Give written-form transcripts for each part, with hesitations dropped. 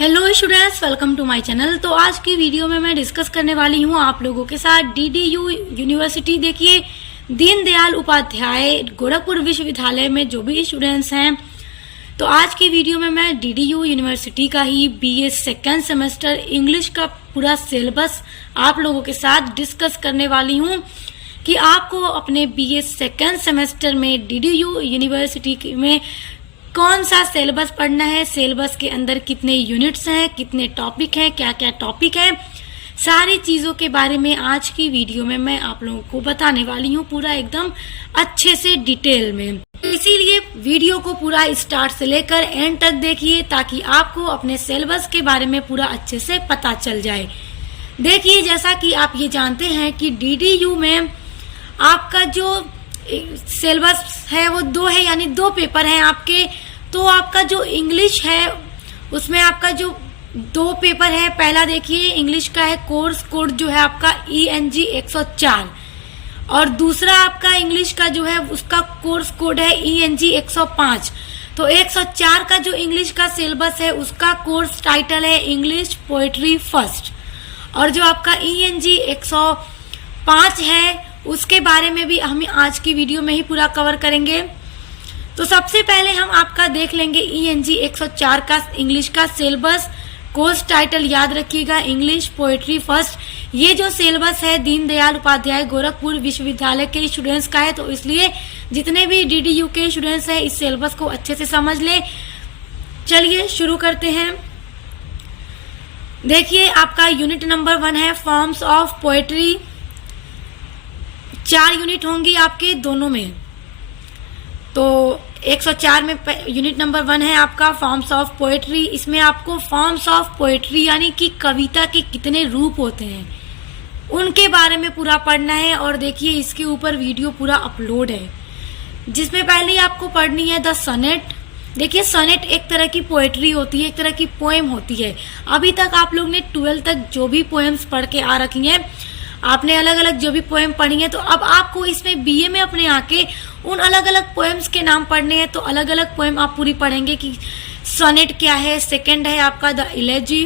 Hello students, welcome to my channel. तो आज की वीडियो में मैं डिस्कस करने वाली हूँ आप लोगों के साथ डीडीयू यूनिवर्सिटी। देखिए, दीनदयाल उपाध्याय गोरखपुर विश्वविद्यालय में जो भी स्टूडेंट्स हैं, तो आज की वीडियो में मैं डीडीयू यूनिवर्सिटी का ही बीए सेकेंड सेमेस्टर इंग्लिश का पूरा सिलेबस आप लोगों के साथ डिस्कस करने वाली हूँ कि आपको अपने बीए सेकेंड सेमेस्टर में डीडीयू यूनिवर्सिटी में कौन सा सिलेबस पढ़ना है, सिलेबस के अंदर कितने यूनिट्स हैं, कितने टॉपिक हैं, क्या क्या टॉपिक हैं, सारी चीज़ों के बारे में आज की वीडियो में मैं आप लोगों को बताने वाली हूँ, पूरा एकदम अच्छे से डिटेल में। इसीलिए वीडियो को पूरा स्टार्ट से लेकर एंड तक देखिए ताकि आपको अपने सिलेबस के बारे में पूरा अच्छे से पता चल जाए। देखिए, जैसा कि आप ये जानते हैं कि डीडीयू में आपका जो सिलेबस है वो दो है, यानी दो पेपर हैं आपके। तो आपका जो इंग्लिश है उसमें आपका जो दो पेपर है, पहला देखिए इंग्लिश का है कोर्स कोड जो है आपका ENG 104 और दूसरा आपका इंग्लिश का जो है उसका कोर्स कोड है ENG 105। तो 104 का जो इंग्लिश का सिलेबस है उसका कोर्स टाइटल है इंग्लिश पोएट्री फर्स्ट, और जो आपका ENG 105 है उसके बारे में भी हम आज की वीडियो में ही पूरा कवर करेंगे। तो सबसे पहले हम आपका देख लेंगे ENG 104 का इंग्लिश का सिलेबस। कोर्स टाइटल याद रखिएगा इंग्लिश पोएट्री फर्स्ट। ये जो सिलेबस है दीनदयाल उपाध्याय गोरखपुर विश्वविद्यालय के स्टूडेंट्स का है, तो इसलिए जितने भी डीडीयू के स्टूडेंट्स हैं इस सिलेबस को अच्छे से समझ लें। चलिए शुरू करते हैं। देखिए, आपका यूनिट नंबर 1 है फॉर्म्स ऑफ पोएट्री। 4 यूनिट होंगी आपके दोनों में। तो 104 में यूनिट नंबर 1 है आपका फॉर्म्स ऑफ पोएट्री। इसमें आपको फॉर्म्स ऑफ पोएट्री यानी कि कविता के कितने रूप होते हैं उनके बारे में पूरा पढ़ना है। और देखिए, इसके ऊपर वीडियो पूरा अपलोड है जिसमें पहले आपको पढ़नी है द सनेट। देखिए, सनेट एक तरह की पोएट्री होती है, एक तरह की पोएम होती है। अभी तक आप लोग ने 12 तक जो भी पोएम्स पढ़ के आ रखी हैं, आपने अलग अलग जो भी पोएम पढ़ी है, तो अब आपको इसमें बीए में अपने आके उन अलग अलग पोएम्स के नाम पढ़ने हैं। तो अलग अलग पोएम आप पूरी पढ़ेंगे कि सोनेट क्या है। सेकंड है आपका द इलेजी,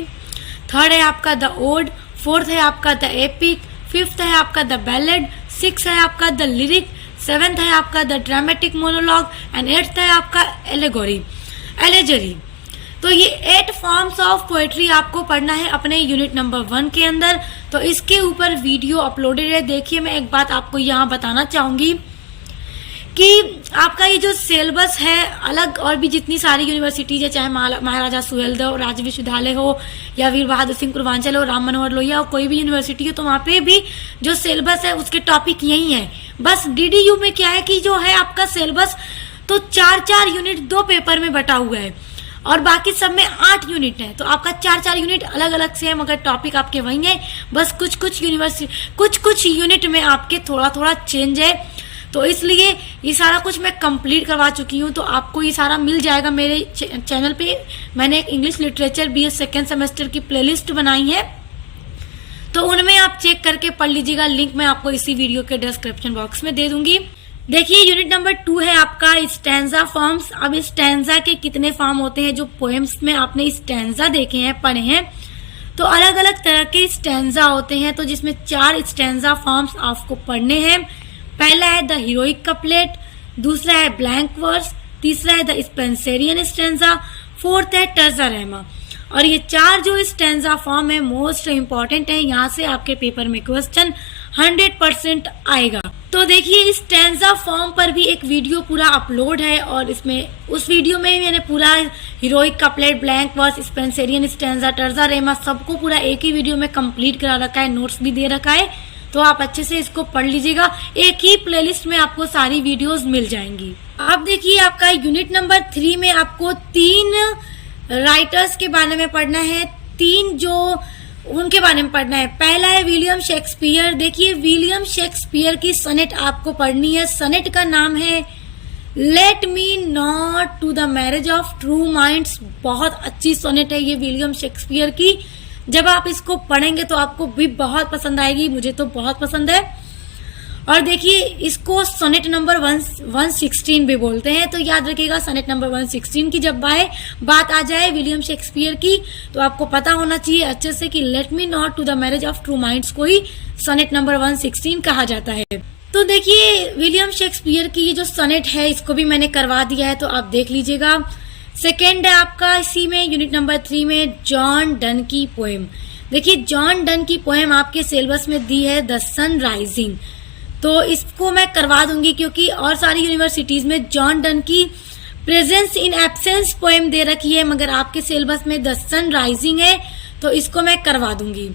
थर्ड है आपका द ओड, फोर्थ है आपका द एपिक, फिफ्थ है आपका द बैलेड, सिक्स है आपका द लिरिक, सेवेंथ है आपका the dramatic monologue and eighth है आपका एलेजरी। तो ये 8 फॉर्म्स ऑफ पोएट्री आपको पढ़ना है अपने यूनिट नंबर 1 के अंदर। तो इसके ऊपर वीडियो अपलोडेड है। देखिए, मैं एक बात आपको यहाँ बताना चाहूंगी कि आपका ये जो सिलेबस है, अलग और भी जितनी सारी यूनिवर्सिटीज है, चाहे महाराजा सुहेलदेव राज्य विश्वविद्यालय हो या वीर बहादुर सिंह पूर्वांचल हो, राम मनोहर लोहिया हो, कोई भी यूनिवर्सिटी हो, तो वहाँ पे भी जो सिलेबस है उसके टॉपिक यही है। बस डीडीयू में क्या है कि जो है आपका सिलेबस तो 4-4 यूनिट 2 पेपर में बटा हुआ है और बाकी सब में 8 यूनिट है। तो आपका 4-4 यूनिट अलग अलग से है, मगर टॉपिक आपके वही है। बस कुछ यूनिट में आपके थोड़ा थोड़ा चेंज है। तो इसलिए ये सारा कुछ मैं कंप्लीट करवा चुकी हूँ, तो आपको ये सारा मिल जाएगा मेरे चैनल पे। मैंने एक English literature BA second semester की प्लेलिस्ट बनाई है, तो उनमें आप चेक करके पढ़ लीजिएगा। लिंक मैं आपको इसी वीडियो के डिस्क्रिप्शन बॉक्स में दे दूंगी। देखिए, यूनिट नंबर 2 है आपका स्टैंजा फॉर्म्स। अब स्टैंजा के कितने फॉर्म होते हैं, जो पोएम्स में आपने स्टैंजा देखे हैं, पढ़े हैं, तो अलग अलग तरह के स्टैंजा होते हैं। तो जिसमें 4 स्टैंजा फॉर्म्स आपको पढ़ने हैं। पहला है द हीरोइक कपलेट, दूसरा है ब्लैंक वर्स, तीसरा है द स्पेंसेरियन स्टैंजा, फोर्थ है टर्जा रहमा। और ये 4 जो स्टैंजा फॉर्म है मोस्ट इम्पॉर्टेंट है। यहाँ से आपके पेपर में क्वेश्चन 100% आएगा। तो देखिए, इस स्टैंजा फॉर्म पर भी एक वीडियो पूरा अपलोड है और इसमें उस वीडियो में मैंने पूरा heroic couplet, blank verse, Spenserian stanza, terza rima सबको पूरा एक ही वीडियो में कंप्लीट करा रखा है, नोट्स भी दे रखा है। तो आप अच्छे से इसको पढ़ लीजिएगा। एक ही प्लेलिस्ट में आपको सारी वीडियोस मिल जाएंगी। अब देखिए, आपका यूनिट नंबर 3 में आपको 3 राइटर्स के बारे में पढ़ना है, 3 जो उनके बारे में पढ़ना है। पहला है विलियम शेक्सपियर। देखिए, विलियम शेक्सपियर की सनेट आपको पढ़नी है। सनेट का नाम है let me not to the marriage of true minds. बहुत अच्छी सनेट है ये विलियम शेक्सपियर की। जब आप इसको पढ़ेंगे तो आपको भी बहुत पसंद आएगी, मुझे तो बहुत पसंद है। और देखिए इसको सोनेट नंबर 116 भी बोलते हैं। तो याद रखिएगा सोनेट नंबर 116 की जब बात आ जाए विलियम शेक्सपियर की, तो आपको पता होना चाहिए अच्छे से कि let me not to the marriage of true minds को ही सोनेट नंबर 116 कहा जाता है। तो देखिए विलियम शेक्सपियर की ये जो सोनेट है इसको भी मैंने करवा दिया है, तो आप देख लीजिएगा। सेकेंड है आपका इसी में यूनिट नंबर 3 में जॉन डन की पोएम। देखिए जॉन डन की पोएम आपके सिलेबस में दी है द सन राइजिंग, तो इसको मैं करवा दूंगी क्योंकि और सारी यूनिवर्सिटीज में जॉन डन की प्रेजेंस इन एब्सेंस पोएम दे रखी है, मगर आपके सिलेबस में द सन राइजिंग है, तो इसको मैं करवा दूंगी।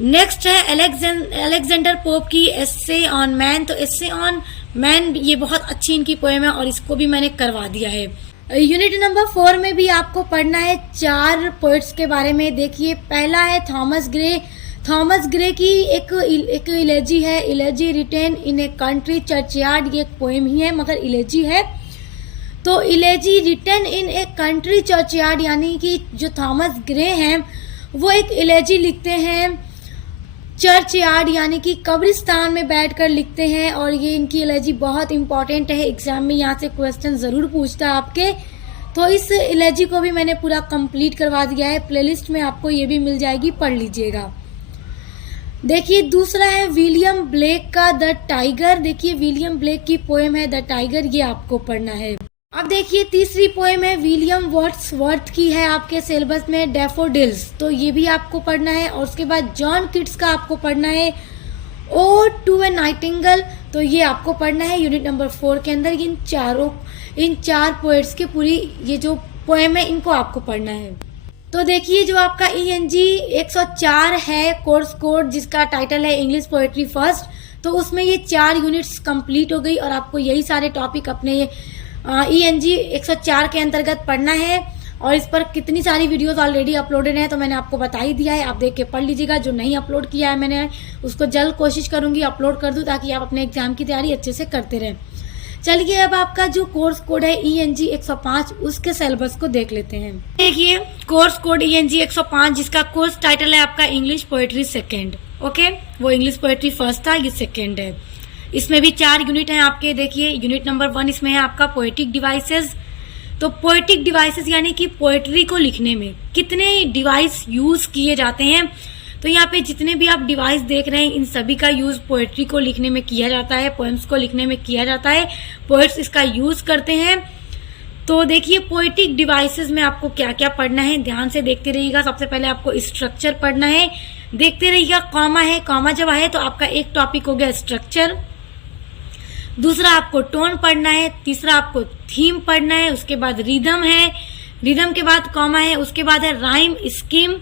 नेक्स्ट है अलेक्जेंडर पोप की एस्से ऑन मैन। तो एस्से ऑन मैन ये बहुत अच्छी इनकी पोएम है और इसको भी मैंने करवा दिया है। यूनिट नंबर 4 में भी आपको पढ़ना है 4 पोइट्स के बारे में। देखिए पहला है थॉमस ग्रे। थॉमस ग्रे की एक इलेजी है, elegy written in a country churchyard. ये एक पोएम ही है मगर इलेजी है। तो elegy written in a country churchyard यानी कि जो थॉमस ग्रे हैं वो एक इलेजी लिखते हैं चर्च यार्ड यानी कि कब्रिस्तान में बैठकर लिखते हैं, और ये इनकी इलेजी बहुत इंपॉर्टेंट है, एग्जाम में यहाँ से क्वेश्चन जरूर पूछता है आपके। तो इस इलेजी को भी मैंने पूरा कंप्लीट करवा दिया है, प्लेलिस्ट में आपको ये भी मिल जाएगी, पढ़ लीजिएगा। देखिए दूसरा है विलियम ब्लेक का द टाइगर। देखिए विलियम ब्लेक की पोएम है द टाइगर, ये आपको पढ़ना है। अब देखिए तीसरी पोएम है विलियम वर्ड्सवर्थ की है आपके सिलेबस में डैफोडिल्स, तो ये भी आपको पढ़ना है। और उसके बाद जॉन किट्स का आपको पढ़ना है ओड टू ए नाइटिंगेल, तो ये आपको पढ़ना है यूनिट नंबर 4 के अंदर। इन चार पोएट्स की पूरी ये जो पोएम है इनको आपको पढ़ना है। तो देखिए जो आपका ENG 104 है कोर्स कोड जिसका टाइटल है इंग्लिश पोएट्री फर्स्ट, तो उसमें ये 4 यूनिट्स कंप्लीट हो गई और आपको यही सारे टॉपिक अपने ENG 104 के अंतर्गत पढ़ना है। और इस पर कितनी सारी वीडियोस ऑलरेडी अपलोडेड हैं तो मैंने आपको बता ही दिया है, आप देख के पढ़ लीजिएगा। जो नहीं अपलोड किया है मैंने उसको जल्द कोशिश करूंगी अपलोड कर दूं ताकि आप अपने एग्जाम की तैयारी अच्छे से करते रहें। चलिए अब आपका जो कोर्स कोड है ENG 105 उसके सिलेबस को देख लेते हैं। देखिए कोर्स कोड ENG 105 जिसका कोर्स टाइटल है आपका इंग्लिश पोएट्री सेकेंड। ओके, वो इंग्लिश पोएट्री फर्स्ट था, ये सेकेंड है। इसमें भी 4 यूनिट हैं आपके। देखिए यूनिट नंबर 1 इसमें है आपका पोएटिक डिवाइसेस। तो पोएटिक डिवाइसेस यानी कि पोएट्री को लिखने में कितने डिवाइस यूज किए जाते हैं। तो यहाँ पे जितने भी आप डिवाइस देख रहे हैं इन सभी का यूज पोएट्री को लिखने में किया जाता है, पोएम्स को लिखने में किया जाता है, पोएट्स इसका यूज करते हैं। तो देखिए पोएटिक डिवाइसेस में आपको क्या क्या पढ़ना है, ध्यान से देखते रहिएगा। सबसे पहले आपको स्ट्रक्चर पढ़ना है, देखते रहिएगा। कॉमा है, कॉमा जब आए तो आपका एक टॉपिक हो गया स्ट्रक्चर, दूसरा आपको टोन पढ़ना है, तीसरा आपको थीम पढ़ना है, उसके बाद रिदम है, रिदम के बाद कॉमा है, उसके बाद है राइम स्कीम,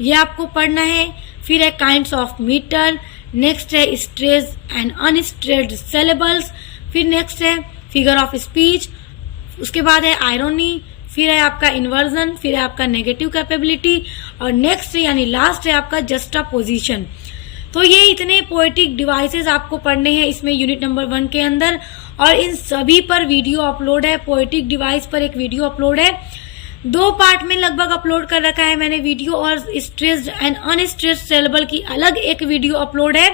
ये आपको पढ़ना है। फिर है काइंड्स ऑफ मीटर, नेक्स्ट है स्ट्रेस्ड एंड अनस्ट्रेस्ड सिलेबल्स, फिर नेक्स्ट है फिगर ऑफ स्पीच, उसके बाद है आयरोनी, फिर है आपका इन्वर्जन, फिर है आपका नेगेटिव कैपेबिलिटी, और नेक्स्ट यानी लास्ट है आपका जस्टापोजिशन। तो ये इतने पोएटिक डिवाइसेस आपको पढ़ने हैं इसमें यूनिट नंबर 1 के अंदर, और इन सभी पर वीडियो अपलोड है। पोएटिक डिवाइस पर एक वीडियो अपलोड है, 2 पार्ट में लगभग अपलोड कर रखा है मैंने वीडियो, और स्ट्रेस्ड एंड अनस्ट्रेस्ड सिलेबल की अलग एक वीडियो अपलोड है।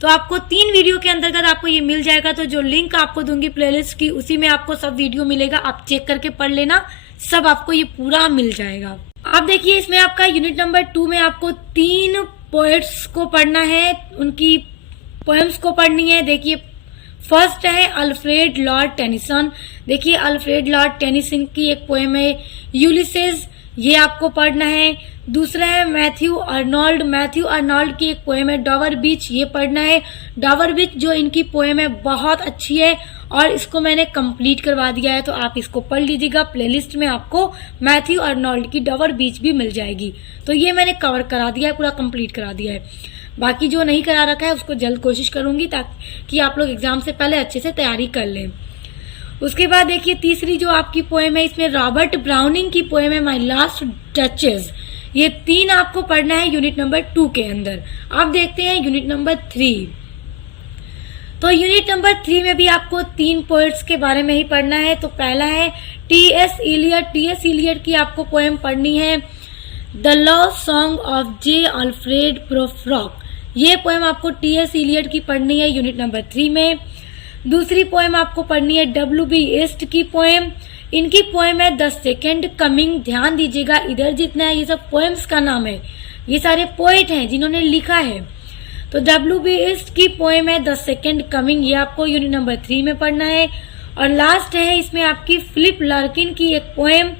तो आपको 3 वीडियो के अंतर्गत आपको ये मिल जाएगा। तो जो लिंक आपको दूंगी प्लेलिस्ट की उसी में आपको सब वीडियो मिलेगा, आप चेक करके पढ़ लेना, सब आपको ये पूरा मिल जाएगा। अब देखिए इसमें आपका यूनिट नंबर 2 में आपको 3 पोएट्स को पढ़ना है, उनकी पोएम्स को पढ़नी है। देखिए फर्स्ट है अल्फ्रेड लॉर्ड टेनिसन। देखिए अल्फ्रेड लॉर्ड टेनिसन की एक पोएम है यूलिसेस, ये आपको पढ़ना है। दूसरा है मैथ्यू अर्नोल्ड की एक पोएम है डॉवर बीच, ये पढ़ना है। डॉवर बीच जो इनकी पोएम है बहुत अच्छी है और इसको मैंने कंप्लीट करवा दिया है, तो आप इसको पढ़ लीजिएगा। प्लेलिस्ट में आपको मैथ्यू अर्नोल्ड की डॉवर बीच भी मिल जाएगी। तो ये मैंने कवर करा दिया है, पूरा कंप्लीट करा दिया है। बाकी जो नहीं करा रखा है उसको जल्द कोशिश करूंगी ताकि आप लोग एग्जाम से पहले अच्छे से तैयारी कर लें। उसके बाद देखिए तीसरी जो आपकी पोएम है इसमें रॉबर्ट ब्राउनिंग की पोएम है माई लास्ट डचेस। ये 3 आपको पढ़ना है यूनिट नंबर 2 के अंदर। अब देखते हैं यूनिट नंबर 3। तो यूनिट नंबर 3 में भी आपको 3 पोएट्स के बारे में ही पढ़ना है। तो पहला है T.S. इलियट की आपको पोएम पढ़नी है the love song of J Alfred प्रोफ्रॉक। ये पोएम आपको टी.एस. इलियट की पढ़नी है यूनिट नंबर 3 में। दूसरी पोएम आपको पढ़नी है W.B. ईस्ट की पोएम। इनकी पोएम है द सेकेंड कमिंग। ध्यान दीजिएगा, इधर जितना है ये सब पोएम्स का नाम है, ये सारे पोएट हैं जिन्होंने लिखा है। तो W.B. ईस्ट की पोएम है द सेकेंड कमिंग, ये आपको यूनिट नंबर 3 में पढ़ना है। और लास्ट है इसमें आपकी फिलिप लार्किन की एक पोएम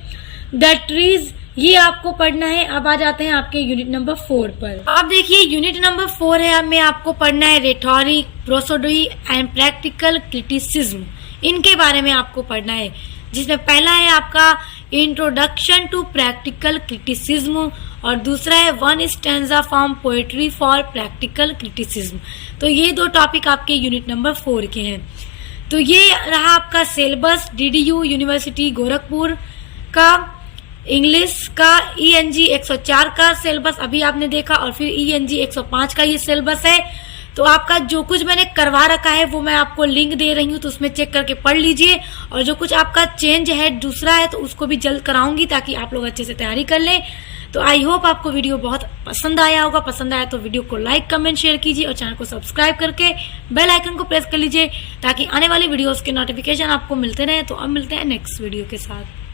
द ट्रीज, ये आपको पढ़ना है। अब आ जाते हैं आपके यूनिट नंबर 4 पर। अब देखिए यूनिट नंबर 4 है, अब में आपको पढ़ना है rhetoric, prosody and practical criticism. इनके बारे में आपको पढ़ना है, जिसमें पहला है आपका इंट्रोडक्शन टू प्रैक्टिकल क्रिटिसिज्म और दूसरा है one stanza from poetry for practical criticism. तो ये दो टॉपिक आपके यूनिट नंबर 4 के हैं। तो ये रहा आपका सिलेबस DDU यूनिवर्सिटी गोरखपुर का इंग्लिश का ENG 104 का सिलेबस अभी आपने देखा, और फिर ENG 105 का ये सिलेबस है। तो आपका जो कुछ मैंने करवा रखा है वो मैं आपको लिंक दे रही हूँ, तो उसमें चेक करके पढ़ लीजिए। और जो कुछ आपका चेंज है दूसरा है तो उसको भी जल्द कराऊंगी, ताकि आप लोग अच्छे से तैयारी कर लें। तो आई होप आपको वीडियो बहुत पसंद आया होगा। पसंद आया तो वीडियो को लाइक, कमेंट, शेयर कीजिए और चैनल को सब्सक्राइब करके बेल आइकन को प्रेस कर लीजिए, ताकि आने वाली वीडियोस के नोटिफिकेशन आपको मिलते रहे। तो अब मिलते हैं नेक्स्ट वीडियो के साथ।